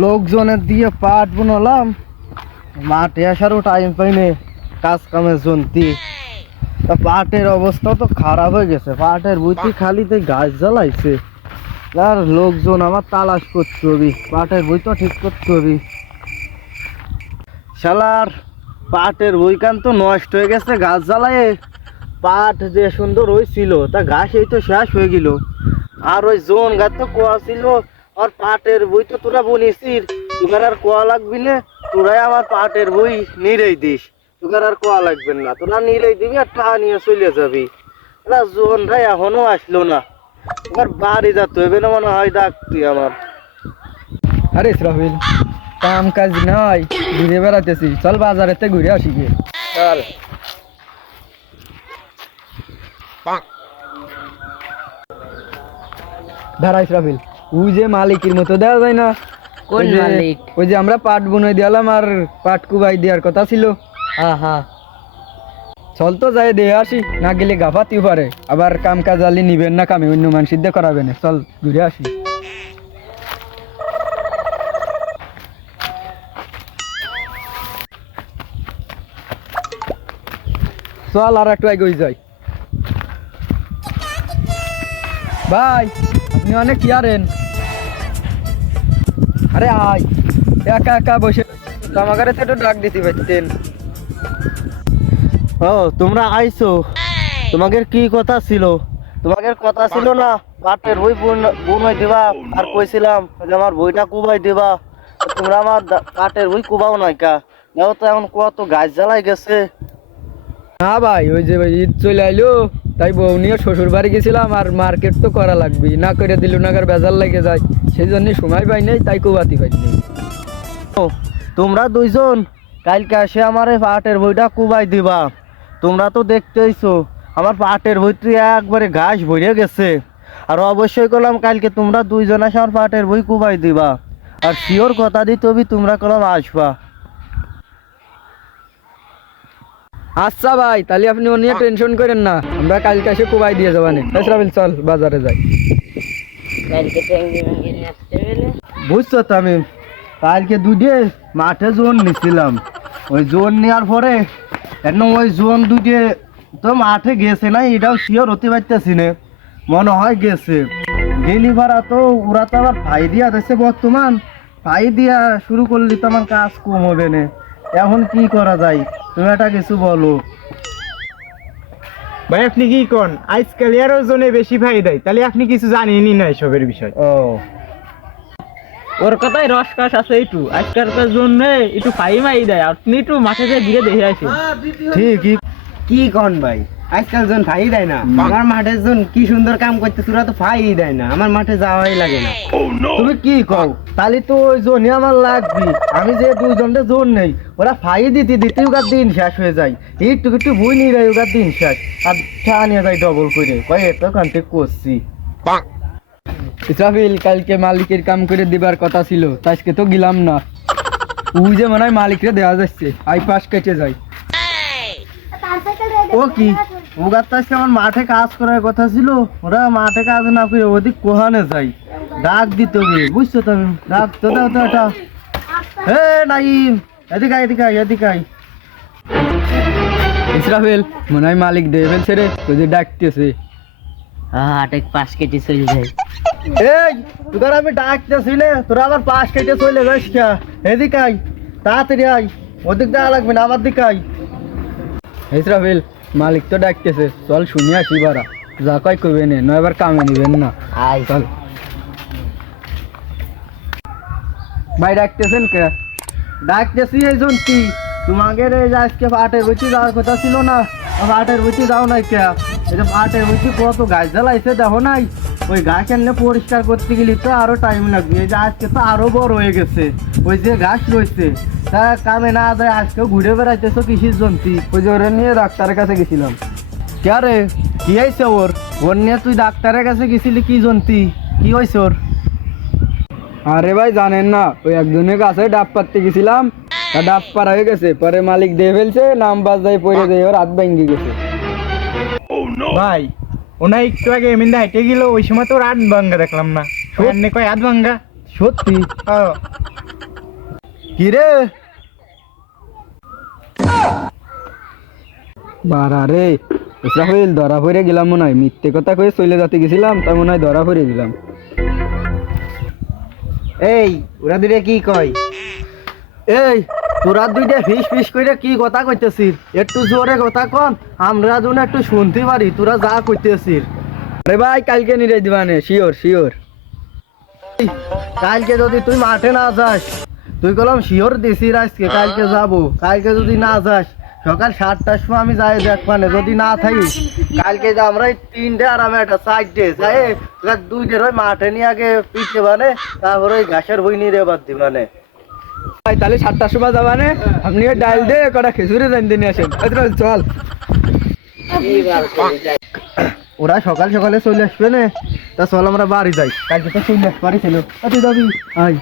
লোকজনের দিয়ে পাট বুনলাম, মাঠে আসারও টাইম পাইনি, কাজ কামের জন্তি। তা পাটের অবস্থা তো খারাপ হয়ে গেছে, পাটের বুঝি খালিতে গাছ জ্বালাইছে। আর লোকজন আমার তালাশ করতে হবে, পাটের বই তো ঠিক করতে হবে। শালার পাটের বইকান তো নষ্ট হয়ে গেছে গাছ জ্বালায়। পাট যে সুন্দর হয়েছিল তা ঘাস এই তো শেষ হয়ে গেল। আর ওই জোন গাছ তো কোয়া ছিল, আর পাটের বই তো তোরা বনিসির, তোর আর কোয়া লাগবি না। তোরাই আমার পাটের বই নিরেই দিস, তোর আর কোয়া লাগবে না, তোরা নিরেই দিবি আর টাকা নিয়ে চলে যাবি। না জোন ভাই এখনো আসলো না, এবার বাড়ি যেতে হবে না মনে হয়, ডাকতি আমার। আরে ইসরাফিল, কাম কাজ নাই, ঘুরে বেড়াতেছি, চল বাজারেতে ঘুরে আসি গে। চল। দাঁড়া ইসরাফিল, ওই যে মালিকের মতো দেওয়া যায় না? কোন ওই যে- মালিক? ওই যে আমরা পাট বুনে দিলাম আর পাট কুবাই দেওয়ার কথা ছিল। হ্যাঁ হ্যাঁ, চল তো যাই দিয়ে আসি, না গেলে গাফাতিও পারে, আবার কাম কাজ আলি নিবেন না, কামে অন্য মানুষ দিয়ে করাবে না। চল ঘুরে আসি। চল আর একটু আগে যাই। ভাই আপনি অনেক কি আরেন? আরে আয়, একা একা বসে আমাকে একটু ডাক দিতে পারতেন। ও তোমরা আইছো, তোমাদের কি কথা ছিল? তোমাদের কথা ছিল না পাটের বই বুনাই দিবা, আর কইছিলাম যে আমার বইটা কুবাই দিবা। তোমরা আমার পাটের বই কুবাও নাই কা? দেখো তো এখন কত গাছ জ্বালাই গেছে। না ভাই, ওই যে ঈদ চলে আইলো, তাই বউ নিয়ে শ্বশুর বাড়ি গেছিলাম, আর মার্কেট তো করা লাগবে, না করে দিল না বেজার লেগে যায়, সেই জন্য সময় পাই নাই, তাই কোবাতি পাই নাই। ও, তোমরা দুইজন কালকে এসে আমার এই পাটের বইটা কুবাই দিবা। তোমরা তো দেখতেইছো আমার পাটের বইতে একবারে ঘাস ভরে গেছে। আর অবশ্যই করলাম কালকে তোমরা দুইজন এসে আমার পাটের বই কুবাই দিবা, আর শিওর কথা দিতে হবে তোমরা করলাম আসবা। আচ্ছা ভাই, তাহলে আপনি ও নিয়ে টেনশন করেন না, আমরা কালকে এসে কোবাই দিয়ে যাবানে। ইসরাফিল চল বাজারে যাই। কালকে ট্যাঙ্গি ভেঙে নিয়ে আসতে পেলে। বুঝছো তো, আমি কালকে দুধে মাঠে জোন নিছিলাম। ওই জোন নেওয়ার পরে এখন ওই জোন দুধে তো মাঠে গেছে না, এটাও শিওর হতে পারতেছি না, মনে হয় গেছে। ডেলিভারা তো ওরা তো আবার ফাই দিয়া দিচ্ছে বর্তমান, ফাই দিয়া শুরু করলে তো আমার কাজ কম হবে না। এখন কি করা যায়, তুমি একটা কিছু বলো। ভাই আপনি কি কোন আজকাল এর জন্য বেশি ভাই দেয়, তাহলে আপনি কিছু জানেনই না এসবের বিষয়। ও ওর কথাই রসকস আছে, একটু আজকালকার জন্য একটু ফাই মাই দেয়, আপনি একটু মাঠে যেয়ে ঘুরে দেখে আসেন। ঠিকই। কি কোন ভাই, আজকাল জন ফাই দেয় না, আমার মাঠের জন কি সুন্দর কাম করতেছে, ওরা তো ফাই দেয় না, আমার মাঠে যাওয়াই লাগে না। তুমি কি কও? তাহলে তো ওই জোনই আমার লাগবে, আমি যে দুইজনের জোন নেই, ওরা ফাই দিতে দিতে ওগার দিন শেষ হয়ে যায়, একটু একটু বই নিয়ে যায় ওগার দিন শেষ, আর চা নিয়ে যায় ডবল করে, কয় এত কন্টেক্ট করছি। ইসরাফিল, কালকে মালিকের কাম করে দিবার কথা ছিল, তা আজকে তো গেলাম না। ওই যে মনে হয় মালিকরে দেওয়া যাচ্ছে, আই পাশ কেটে যাই। ও কি ওগার তো আজকে আমার মাঠে কাজ করার কথা ছিল, ওরা মাঠে কাজ না করে ওদিক কোহানে যাই, ডাক দিতে হবে, বুঝছো তুমি? ডাক তো দাও তো এটা। হে নাইম, এদিকে আয়, এদিকে আয়, এদিকে আয়। ইসরাফিল, মনে হয় মালিক দিয়ে ফেলছে রে, তুই যে ডাকতেছে। হাটে পাশ কেটে চলে যায়। এই তোদের আমি ডাকতেছি না, তোরা আবার পাশ কেটে চলে যাস কে? এদিকে আয়, তাড়াতাড়ি আয়, ওদিক দেওয়া লাগবে না, আমার দিকে আয়। ইসরাফিল, মালিক তো ডাকতেছে, চল শুনে আসি বারা, যা কয় কইবে নে, নয় এবার কামে নিবেন না। আয় চল ভাই, ডাকতেছেন কে? ডাকতেছি এই জন্তি, তোমাকে এই যে আজকে পাটের বইটি যাওয়ার কথা ছিল না, পাটের বইটি যাও নাই কে? এটা পাটের বইটি কত গাছ জ্বালাইছে দেখো নাই? ওই গাছ এনে পরিষ্কার করতে গেলে তো আরো টাইম লাগবে, এই যে আজকে তো আরো বড় হয়ে গেছে, ওই যে গাছ রয়েছে তা কামে না যায়, আজকেও ঘুরে বেড়াইতেছো কৃষির জন্তি। ওই যে ওরে নিয়ে ডাক্তারের কাছে গেছিলাম। কে রে, কি হয়েছে ওর? ওর নিয়ে তুই ডাক্তারের কাছে গেছিলি কি জন্তি, কি হয়েছে ওর? আরে ভাই জানেন না, ওই একজনের কাছে ডাব পাততে গেছিলাম, তা ডাব পাড়া হয়ে গেছে, পরে মালিক দিয়ে ফেলছে, নাম বাজ যায় পড়ে যায়, ওর হাত ভেঙে গেছে। ভাই ওনা একটু আগে এমনি হাইটে গেল, ওই সময় তো রাত ভাঙ্গা দেখলাম না, সামনে কয় হাত ভাঙ্গা। সত্যি? কি রে বাড়া রে ইসরাফিল ধরা পড়ে গেলাম মনে হয়, মিথ্যে কথা কয়ে চলে যেতে গেছিলাম তা মনে হয় ধরা পড়ে গেলাম। এই ওরা দুটো কি কয়? এই তোরা দুইটা ফিস ফিস করে কি কথা কইতেছিস? একটু জোরে কথা কম, আমরা যেন একটু শুনতে পারি তোরা যা কইতেছিস। আরে ভাই কালকে নিয়ে দিবানে, শিওর শিওর। কালকে যদি তুই মাঠে না যাস, তুই কলম শিওর দিছিস আজকে কালকে যাবো, কালকে যদি না যাস সকাল 7টার সময় আমি যাই দেখবানে, যদি না থাকি কালকে যে আমরা এই 3টে আর আমি একটা 4টে যাই 2টে ওই মাঠে নিয়ে আগে পিঠে বানে, তারপরে ওই ঘাসের বই নিয়ে এবার দিবানে। ভাই তাহলে 7টার সময় যাবানে, আপনি ডাল দে কটা খেজুরে জানতে নিয়ে আসেন। চল ওরা সকাল সকালে চলে আসবে না, তা চল আমরা বাড়ি যাই, কালকে তো চলে আসতে পারি ছিল। তুই যাবি? আয়।